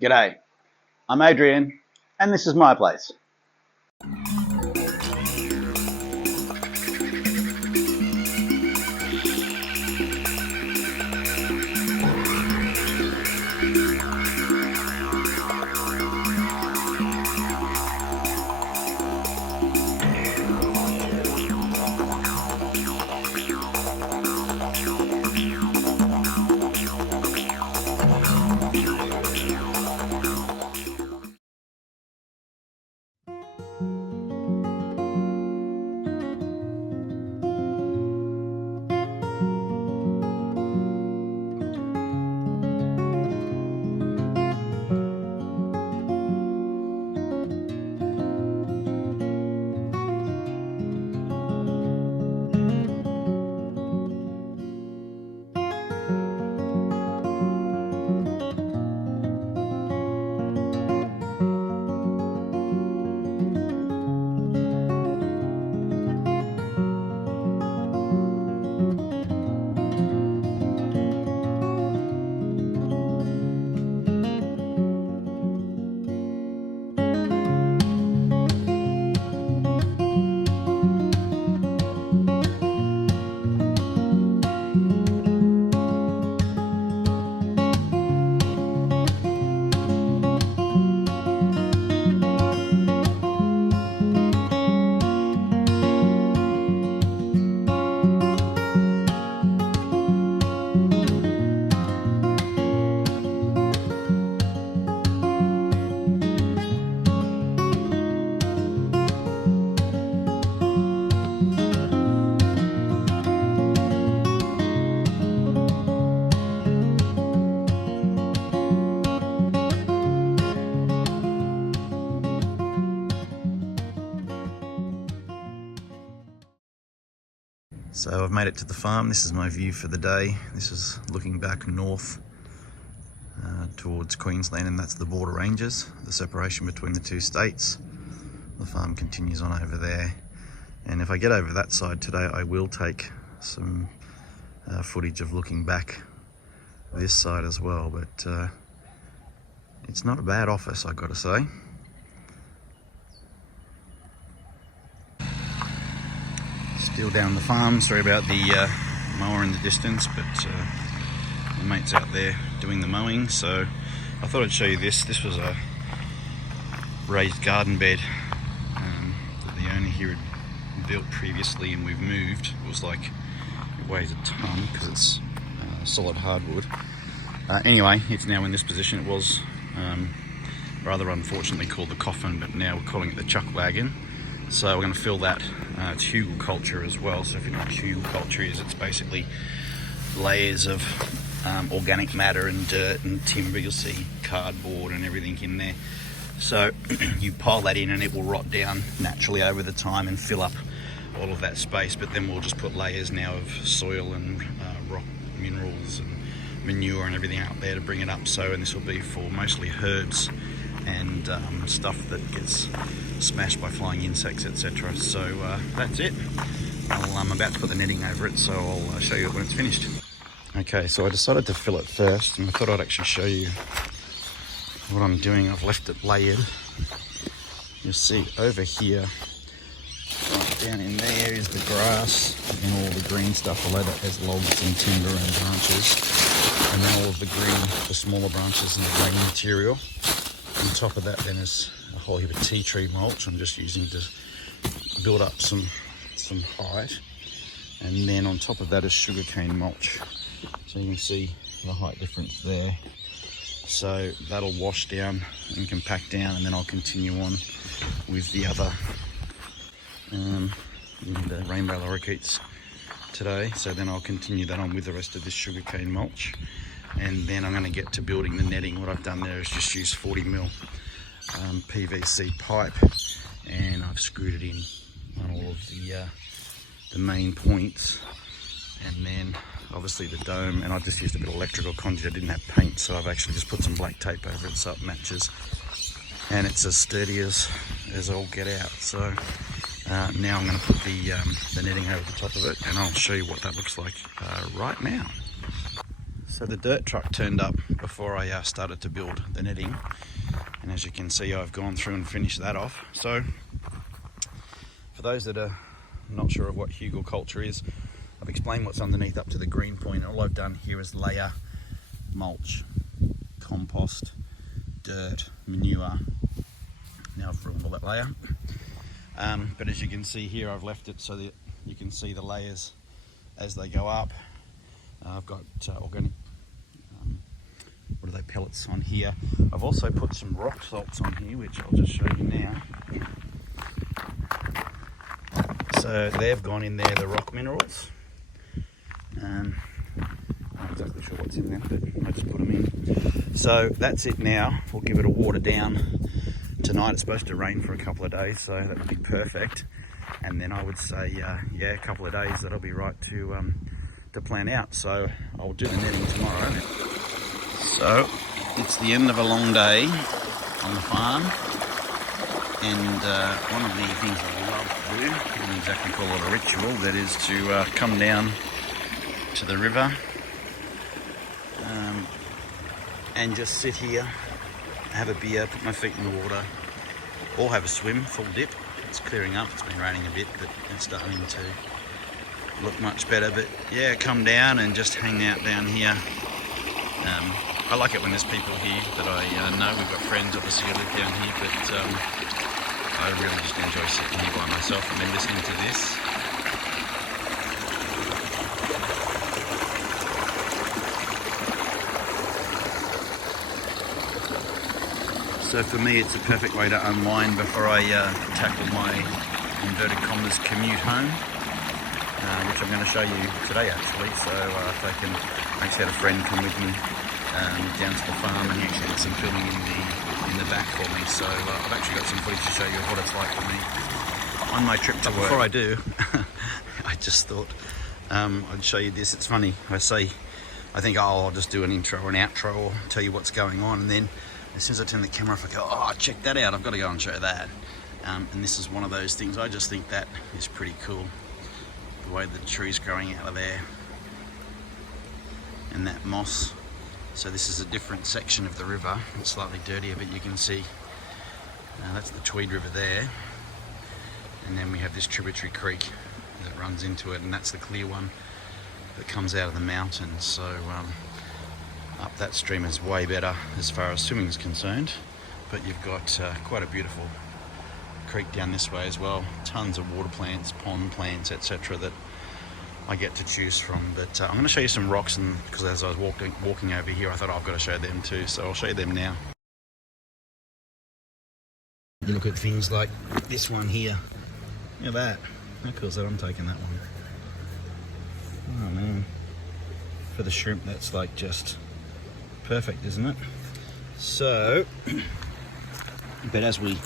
G'day, I'm Adrian, and this is my place. So I've made it to the farm. This is my view for the day. This is looking back north towards Queensland, and that's the border ranges, the separation between the two states. The farm continues on over there, and if I get over that side today, I will take some footage of looking back this side as well, but it's not a bad office, I've got to say. Still down the farm. Sorry about the mower in the distance, but the mate's out there doing the mowing, so I thought I'd show you this. This was a raised garden bed that the owner here had built previously, and we've moved. It was like, it weighs a ton because it's solid hardwood. Anyway, it's now in this position. It was rather unfortunately called the coffin, but now we're calling it the chuck wagon. So we're going to fill that. It's Hugelkultur as well. So if you know what Hugelkultur is, it's basically layers of organic matter and dirt and timber. You'll see cardboard and everything in there. So you pile that in and it will rot down naturally over the time and fill up all of that space. But then we'll just put layers now of soil and rock minerals and manure and everything out there to bring it up. So, and this will be for mostly herbs and stuff that gets smashed by flying insects, etc. So that's it. I'm about to put the netting over it, so I'll show you when it's finished. Okay, so I decided to fill it first, and I thought I'd actually show you what I'm doing. I've left it layered. You'll see over here, right down in there is the grass and all the green stuff below that. There's logs and timber and branches, and then all of the green, the smaller branches and the green material. On top of that then is a whole heap of tea tree mulch I'm just using to build up some height, and then on top of that is sugarcane mulch. So you can see the height difference there. So that'll wash down and compact down, and then I'll continue on with the other the rainbow lorikeets today. So then I'll continue that on with the rest of this sugarcane mulch. And then I'm going to get to building the netting. What I've done there is just use 40mm PVC pipe, and I've screwed it in on all of the main points, and then obviously the dome, and I just used a bit of electrical conduit. I didn't have paint, so I've actually just put some black tape over it so it matches, and it's as sturdy as all get out. So now I'm going to put the netting over the top of it, and I'll show you what that looks like right now. So the dirt truck turned up before I started to build the netting, and as you can see I've gone through and finished that off. So for those that are not sure of what Hugelkultur is, I've explained what's underneath up to the green point. All I've done here is layer mulch, compost, dirt, manure. Now I've ruined all that layer. But as you can see here, I've left it so that you can see the layers as they go up. I've got organic, pellets on here. I've also put some rock salts on here, which I'll just show you now. So they've gone in there, the rock minerals. I'm not exactly sure what's in them, but I just put them in. So that's it now. We'll give it a water down tonight. It's supposed to rain for a couple of days, so that would be perfect. And then I would say, yeah, a couple of days, that'll be right to plan out. So I'll do the netting tomorrow. So it's the end of a long day on the farm, and one of the things that I love to do, I wouldn't exactly call it a ritual, that is to come down to the river and just sit here, have a beer, put my feet in the water, or have a swim, full dip. It's clearing up, it's been raining a bit, but it's starting to look much better. But yeah, come down and just hang out down here. I like it when there's people here that I know. We've got friends obviously who live down here, but I really just enjoy sitting here by myself and then listening to this. So for me, it's a perfect way to unwind before I tackle my inverted commas commute home, which I'm going to show you today actually. So I actually had a friend come with me down to the farm, and he actually did some filming in the back for me. So I've actually got some footage to show you of what it's like for me on my trip to work. Before I do, I just thought I'd show you this. It's funny, I think, oh, I'll just do an intro or an outro or tell you what's going on, and then as soon as I turn the camera off, I go, oh, check that out, I've got to go and show that. And this is one of those things. I just think that is pretty cool, the way the tree's growing out of there and that moss. So this is a different section of the river. It's slightly dirtier, but you can see that's the Tweed River there, and then we have this tributary creek that runs into it, and that's the clear one that comes out of the mountains. So up that stream is way better as far as swimming is concerned, but you've got quite a beautiful creek down this way as well. Tons of water plants, pond plants, etc. that I get to choose from. But I'm going to show you some rocks, and because as I was walking over here, I thought I've got to show them too, so I'll show you them now. You look at things like this one here. Look at that. How cool is that? I'm taking that one. Oh man. For the shrimp, that's like just perfect, isn't it? So, but as we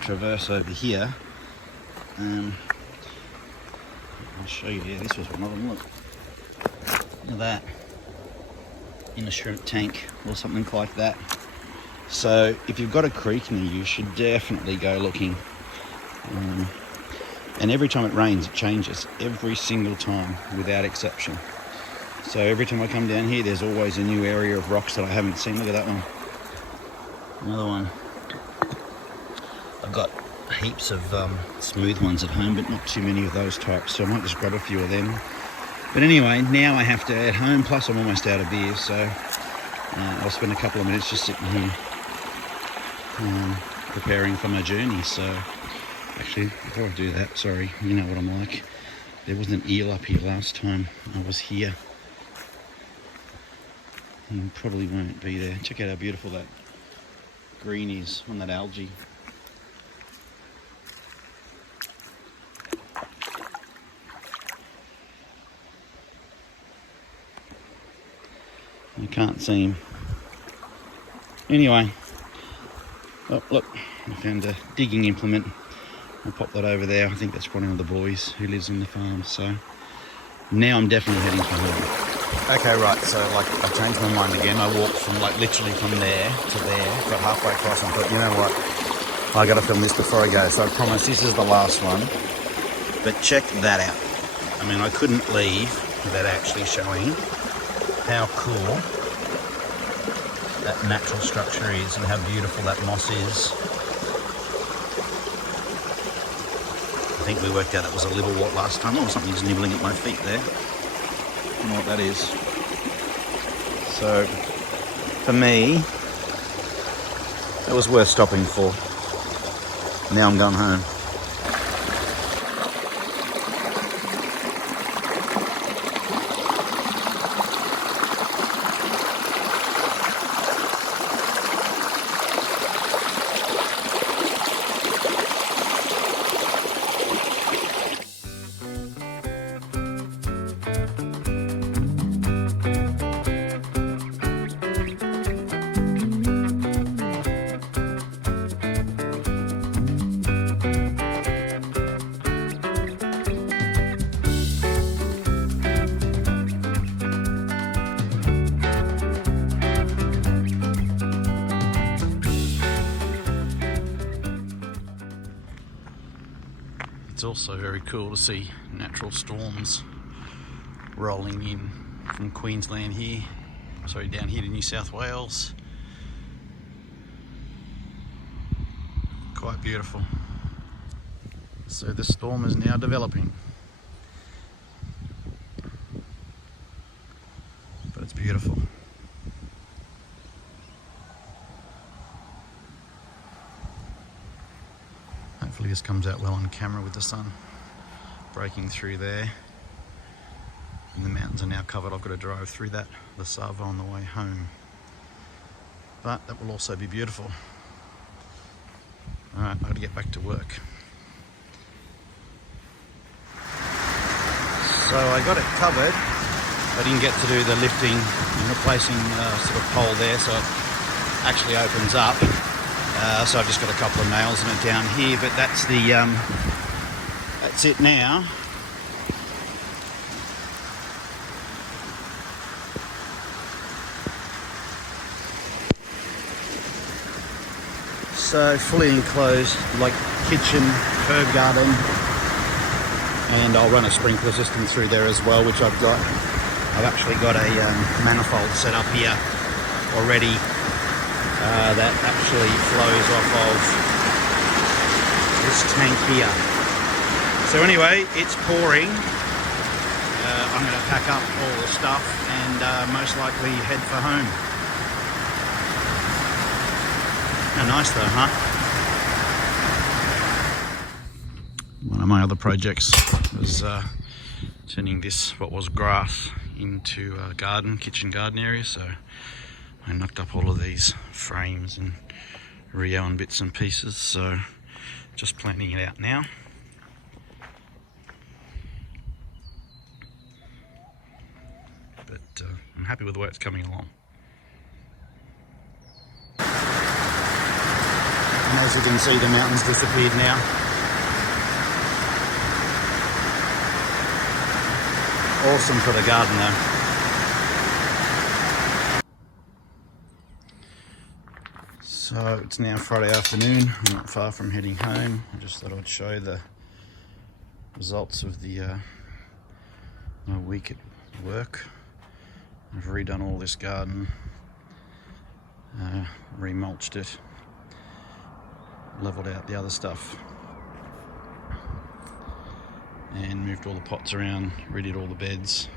traverse over here, I'll show you. Yeah, this was one of them. Look at that, in a shrimp tank or something like that. So if you've got a creek near you, you should definitely go looking. And every time it rains, it changes. Every single time, without exception. So every time I come down here, there's always a new area of rocks that I haven't seen. Look at that one. Another one. I've got heaps of smooth ones at home, but not too many of those types, so I might just grab a few of them. But anyway, now I have to at home, plus I'm almost out of beer, so I'll spend a couple of minutes just sitting here preparing for my journey. So actually, before I do that, sorry, you know what I'm like. There was an eel up here last time I was here. And probably won't be there. Check out how beautiful that green is on that algae. You can't see him. Anyway, oh look, I found a digging implement. I'll pop that over there. I think that's one of the boys who lives in the farm. So now I'm definitely heading for home. Okay, right, so like I changed my mind again. I walked from literally from there to there, got halfway across and thought, you know what, I gotta film this before I go. So I promise this is the last one, but check that out. I mean, I couldn't leave without actually showing how cool that natural structure is and how beautiful that moss is. I think we worked out that was a liverwort last time, or something's nibbling at my feet there. I don't know what that is. So, for me, that was worth stopping for. Now I'm going home. It's also very cool to see natural storms rolling in from Queensland here, sorry, down here to New South Wales. Quite beautiful. So the storm is now developing. But it's beautiful. Hopefully this comes out well on camera with the sun breaking through there. And the mountains are now covered. I've got to drive through that, the Savo, on the way home. But that will also be beautiful. Alright, I've got to get back to work. So I got it covered. I didn't get to do the lifting and replacing sort of pole there, so it actually opens up. So I've just got a couple of nails in it down here, but that's the that's it now. So fully enclosed, like kitchen, herb garden, and I'll run a sprinkler system through there as well, which I've got. I've actually got a manifold set up here already that actually flows off of this tank here. So anyway, it's pouring. I'm going to pack up all the stuff and most likely head for home. How nice though, huh? One of my other projects was turning this, what was grass, into a garden, kitchen garden area. So I knocked up all of these frames and Rio and bits and pieces. So just planning it out now. But I'm happy with the way it's coming along. And as you can see, the mountains disappeared now. Awesome for the garden though. So it's now Friday afternoon. I'm not far from heading home. I just thought I'd show the results of the my week at work. I've redone all this garden, remulched it, leveled out the other stuff, and moved all the pots around, redid all the beds,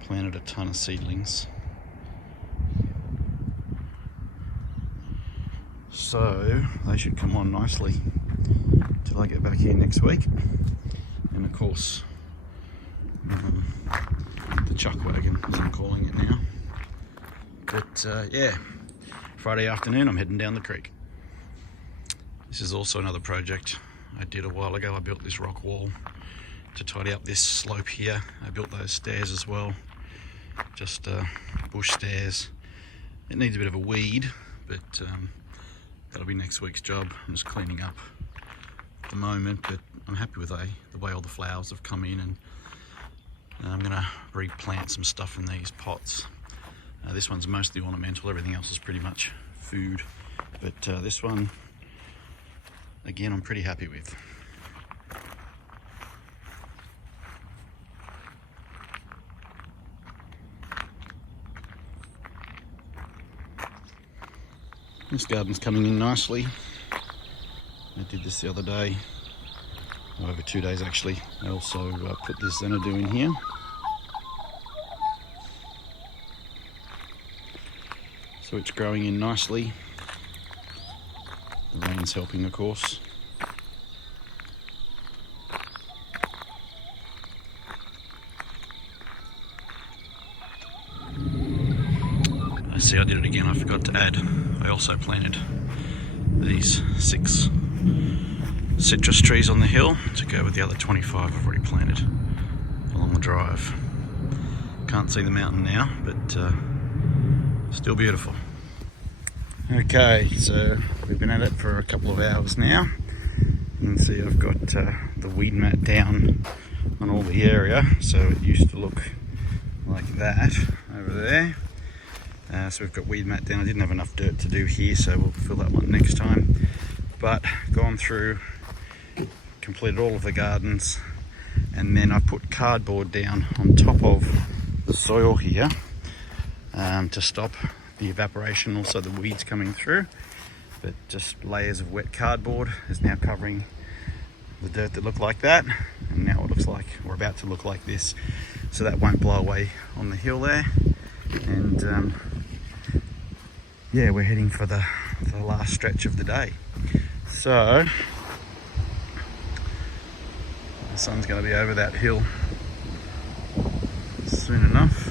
planted a ton of seedlings. So they should come on nicely till I get back here next week. And of course, the chuck wagon, as I'm calling it now. But yeah, Friday afternoon I'm heading down the creek. This is also another project I did a while ago. I built this rock wall to tidy up this slope here. I built those stairs as well, just bush stairs. It needs a bit of a weed, but that'll be next week's job. I'm just cleaning up at the moment, but I'm happy with the way all the flowers have come in, and I'm gonna replant some stuff in these pots. This one's mostly ornamental, everything else is pretty much food, but this one, again, I'm pretty happy with. This garden's coming in nicely. I did this the other day, over 2 days actually. I also put this Xanadu in here. So it's growing in nicely. The rain's helping, of course. See, I did it again, I forgot to add. I also planted these 6 citrus trees on the hill to go with the other 25 I've already planted along the drive. Can't see the mountain now, but still beautiful. Okay, so we've been at it for a couple of hours now. You can see I've got the weed mat down on all the area, so it used to look like that over there. So we've got weed mat down. I didn't have enough dirt to do here, so we'll fill that one next time. But gone through, completed all of the gardens, and then I put cardboard down on top of the soil here to stop the evaporation, also the weeds coming through. But just layers of wet cardboard is now covering the dirt that looked like that, and now it looks like, or about to look like this, so that won't blow away on the hill there. And yeah, we're heading for the last stretch of the day. So the sun's going to be over that hill soon enough.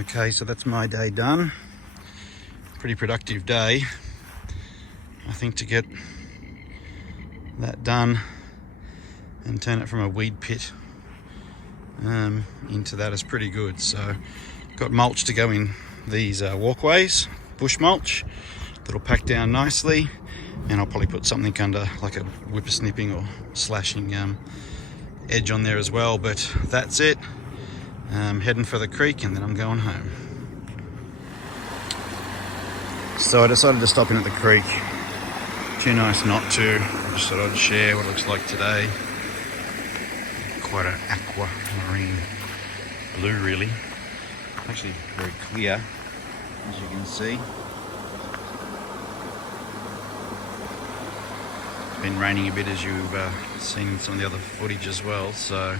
Okay, so that's my day done. Pretty productive day. I think to get that done and turn it from a weed pit into that is pretty good. So got mulch to go in these walkways, bush mulch, that'll pack down nicely, and I'll probably put something under, like a whippersnipping or slashing edge on there as well. But that's it. Heading for the creek, and then I'm going home. So I decided to stop in at the creek. Too nice not to. I just thought I'd share what it looks like today. Quite an aquamarine blue, really. Actually very clear, as you can see. It's been raining a bit, as you've seen in some of the other footage as well, so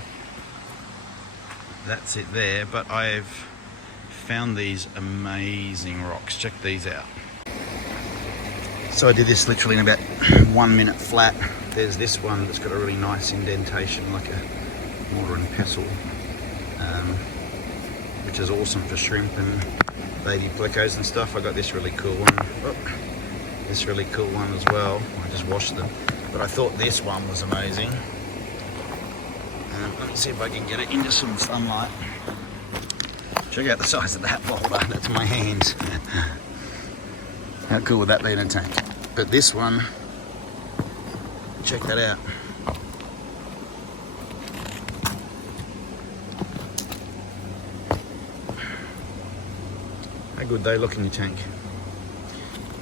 that's it there. But I've found these amazing rocks. Check these out. So I did this literally in about 1 minute flat. There's this one that's got a really nice indentation, like a mortar and pestle, which is awesome for shrimp and baby plecos and stuff. I got this really cool one. Oh, this really cool one as well. I just washed them, but I thought this one was amazing. Let me see if I can get it into some sunlight. Check out the size of that boulder. That's my hands. How cool would that be in a tank? But this one, check that out. How good they look in your tank.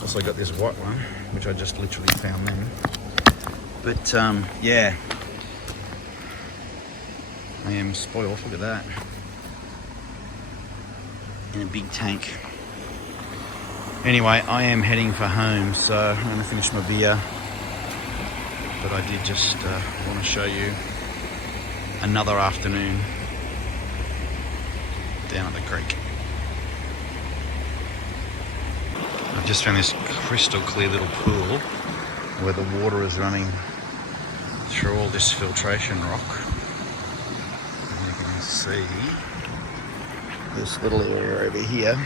Also got this white one, which I just literally found then. But yeah, I am spoiled. Look at that. In a big tank. Anyway, I am heading for home, so I'm going to finish my beer. But I did just want to show you another afternoon down at the creek. I've just found this crystal clear little pool where the water is running through all this filtration rock. And you can see this little area over here.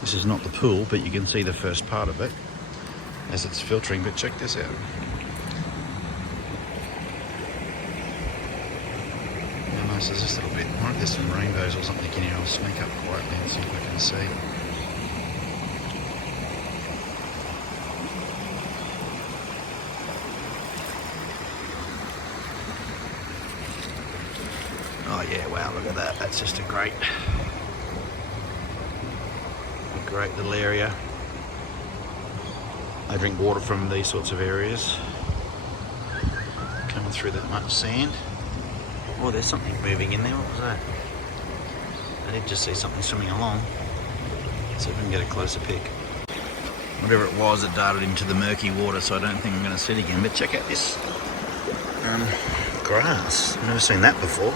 This is not the pool, but you can see the first part of it as it's filtering. But check this out. How nice is this little bit? I wonder if there's some rainbows or something in here. I'll sneak up quietly and see if I can see. Oh yeah, wow, look at that. That's just a great little area. I drink water from these sorts of areas. Coming through that much sand. Oh, there's something moving in there. What was that? I did just see something swimming along. see if we can get a closer pick. Whatever it was, it darted into the murky water, so I don't think I'm going to see it again. But check out this grass. I've never seen that before.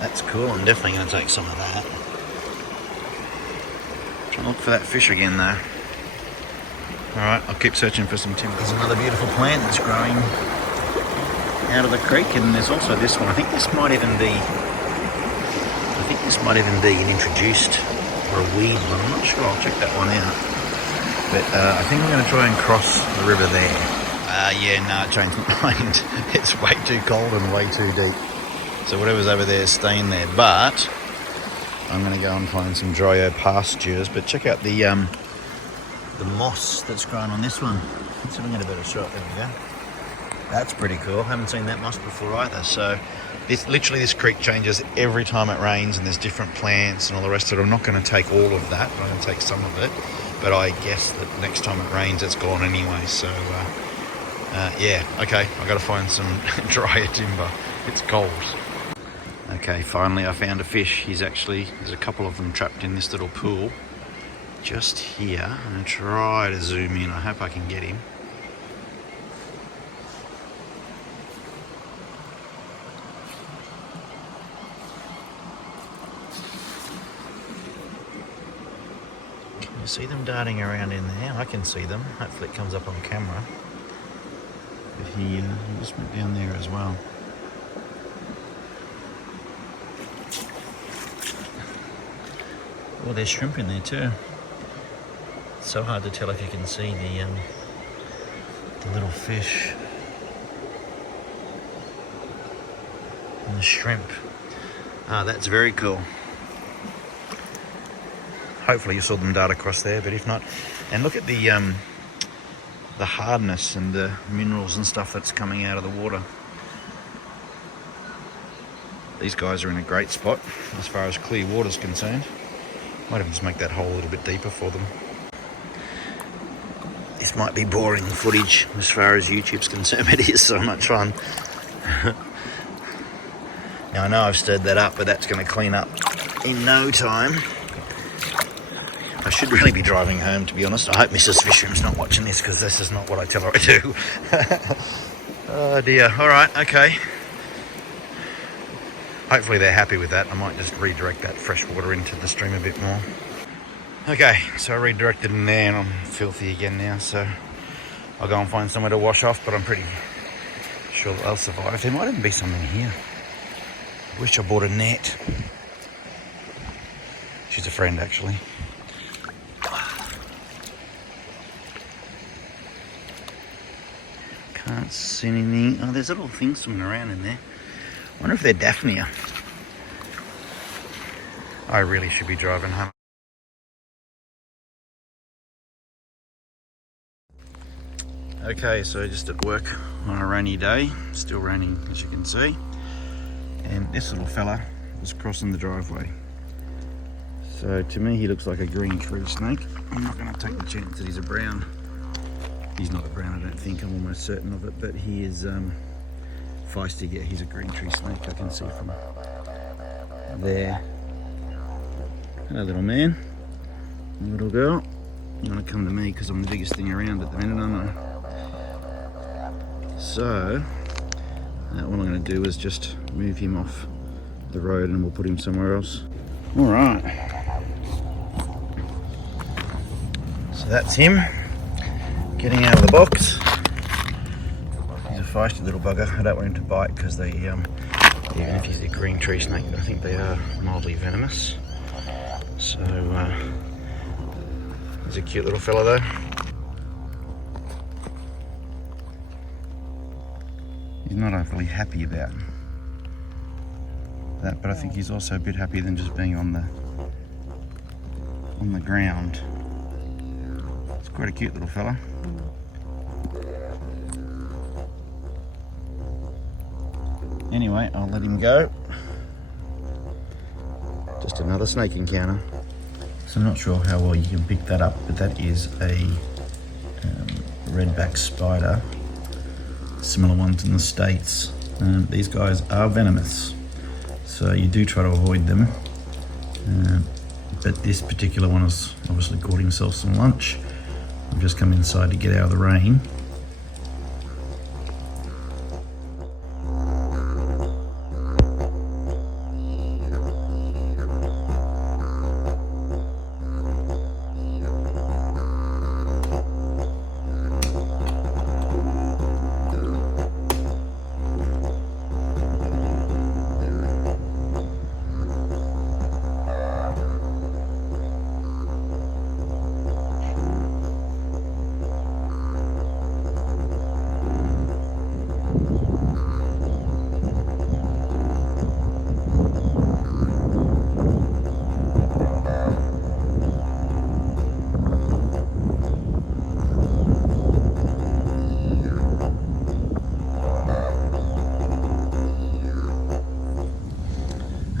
That's cool. I'm definitely going to take some of that. Trying to look for that fish again though. Alright, I'll keep searching for some timber. There's another beautiful plant that's growing out of the creek, and there's also this one. I think this might even be an introduced or a weed one. I'm not sure. I'll check that one out. But I think I'm going to try and cross the river there. Yeah, no, I changed my mind. It's way too cold and way too deep. So whatever's over there is staying there. But I'm going to go and find some dryo pastures. But check out the moss that's grown on this one. Let's see if I can get a better shot. There we go. That's pretty cool. Haven't seen that moss before either. So this creek changes every time it rains, and there's different plants and all the rest of it. I'm not going to take all of that. I'm going to take some of it. But I guess that next time it rains, it's gone anyway. So yeah, okay. I've got to find some drier timber. It's cold. Okay, finally I found a fish. There's a couple of them trapped in this little pool just here. I'm going to try to zoom in. I hope I can get him. Can you see them darting around in there? I can see them. Hopefully it comes up on camera. But he just went down there as well. Oh, there's shrimp in there too. It's so hard to tell if you can see the little fish and the shrimp. Ah, that's very cool. Hopefully you saw them dart across there, but if not, and look at the hardness and the minerals and stuff that's coming out of the water. These guys are in a great spot as far as clear water is concerned. Might even just make that hole a little bit deeper for them. This might be boring footage as far as YouTube's concerned, but it is so much fun. Now I know I've stirred that up, but that's going to clean up in no time. I should really be driving home, to be honest. I hope Mrs. Fisham's not watching this, because this is not what I tell her I do. Oh dear. Alright, okay. Hopefully they're happy with that. I might just redirect that fresh water into the stream a bit more. Okay, so I redirected in there and I'm filthy again now, so I'll go and find somewhere to wash off, but I'm pretty sure I'll survive. There might even be something here. I wish I bought a net. She's a friend, actually. Can't see anything. Oh, there's little things swimming around in there. I wonder if they're Daphnia. I really should be driving home. Okay, so just at work on a rainy day. Still raining, as you can see. And this little fella was crossing the driveway. So to me he looks like a green tree snake. I'm not going to take the chance that he's a brown. He's not a brown, I don't think. I'm almost certain of it, but he is feisty. Yeah, he's a green tree snake. I can see from there. Hello, little man. Little girl. You want to come to me because I'm the biggest thing around at the minute, aren't I? So, what I'm going to do is just move him off the road and we'll put him somewhere else. All right. So that's him getting out of the box. He's a feisty little bugger. I don't want him to bite because they, even if he's a green tree snake, I think they are mildly venomous. So, he's a cute little fella though. He's not overly happy about that, but I think he's also a bit happier than just being on the ground. It's quite a cute little fella. Anyway, I'll let him go. Just another snake encounter. So I'm not sure how well you can pick that up, but that is a redback spider. Similar ones in the States. These guys are venomous, so you do try to avoid them. but this particular one has obviously caught himself some lunch. I've just come inside to get out of the rain.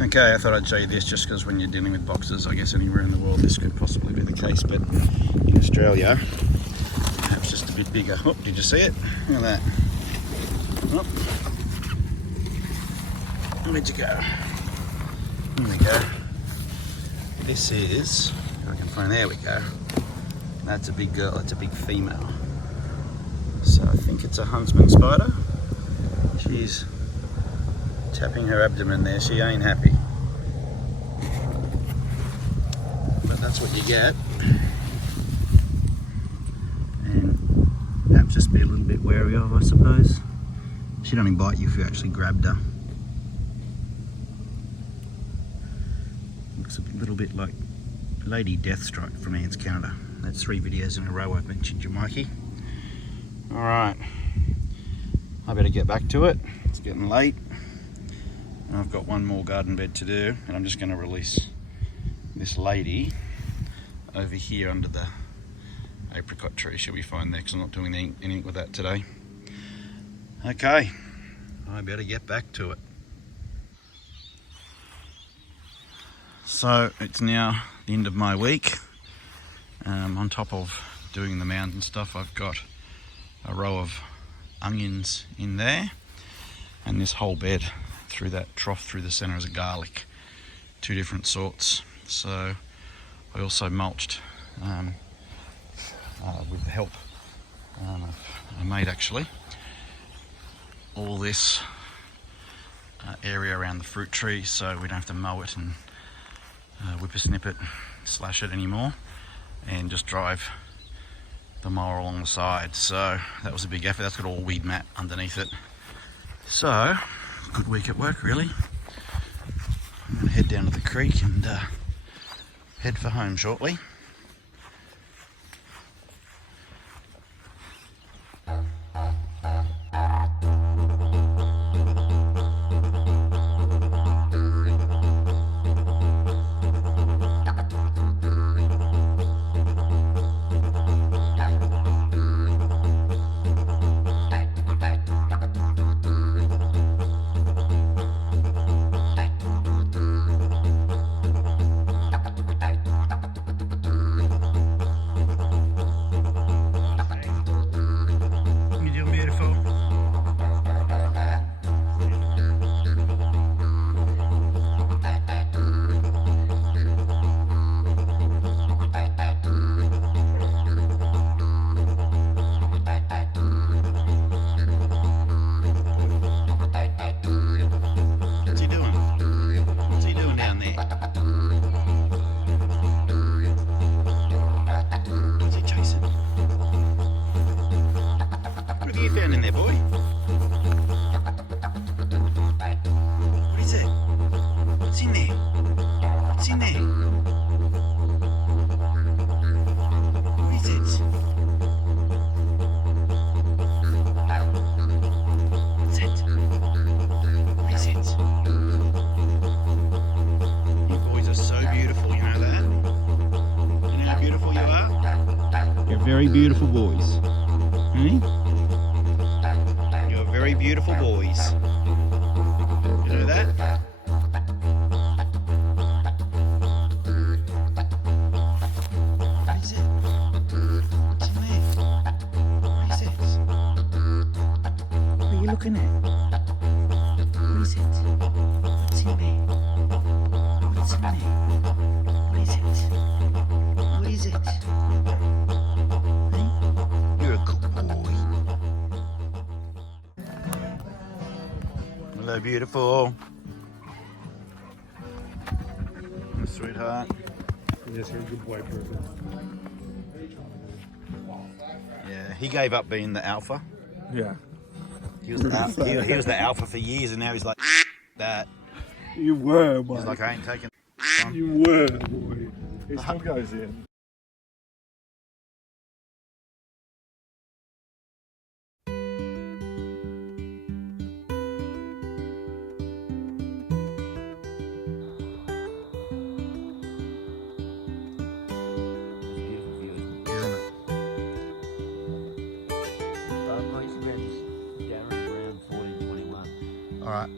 Okay, I thought I'd show you this just because when you're dealing with boxes, I guess anywhere in the world this could possibly be the case, but in Australia, perhaps just a bit bigger. Oh, did you see it? Look at that. Oh. Where'd you go? Here we go. This is, if I can find, there we go. That's a big girl, that's a big female. So I think it's a Huntsman spider. She's tapping her abdomen there, she ain't happy. But that's what you get. And perhaps just be a little bit wary of, I suppose. She'd only bite you if you actually grabbed her. Looks a little bit like Lady Deathstrike from Ants Canada. That's 3 videos in a row I've mentioned you, Mikey. Alright, I better get back to it. It's getting late. I've got one more garden bed to do, and I'm just going to release this lady over here under the apricot tree. She'll be fine there because I'm not doing anything with that today. Okay, I better get back to it. So it's now the end of my week. On top of doing the mountain stuff, I've got a row of onions in there, and this whole bed through that trough through the center is a garlic, 2 different sorts. So I also mulched with the help of a mate actually, all this area around the fruit tree, so we don't have to mow it and whippersnip it, slash it anymore, and just drive the mower along the side. So that was a big effort. That's got all weed mat underneath it. So good week at work, really. I'm going to head down to the creek and head for home shortly. Very beautiful boys. Hmm? You're very beautiful boys. You know that? What is it? What's in there? What is it? What are you looking at? What is it? What's in there? What's in there? What is it? So beautiful. Sweetheart. Yes, you're a good boy, perfect. Yeah, he gave up being the alpha. Yeah. He was the, he was the alpha for years, and now he's like that. You were, boy. He's like, I ain't taking. You were, boy. He still goes in. All right.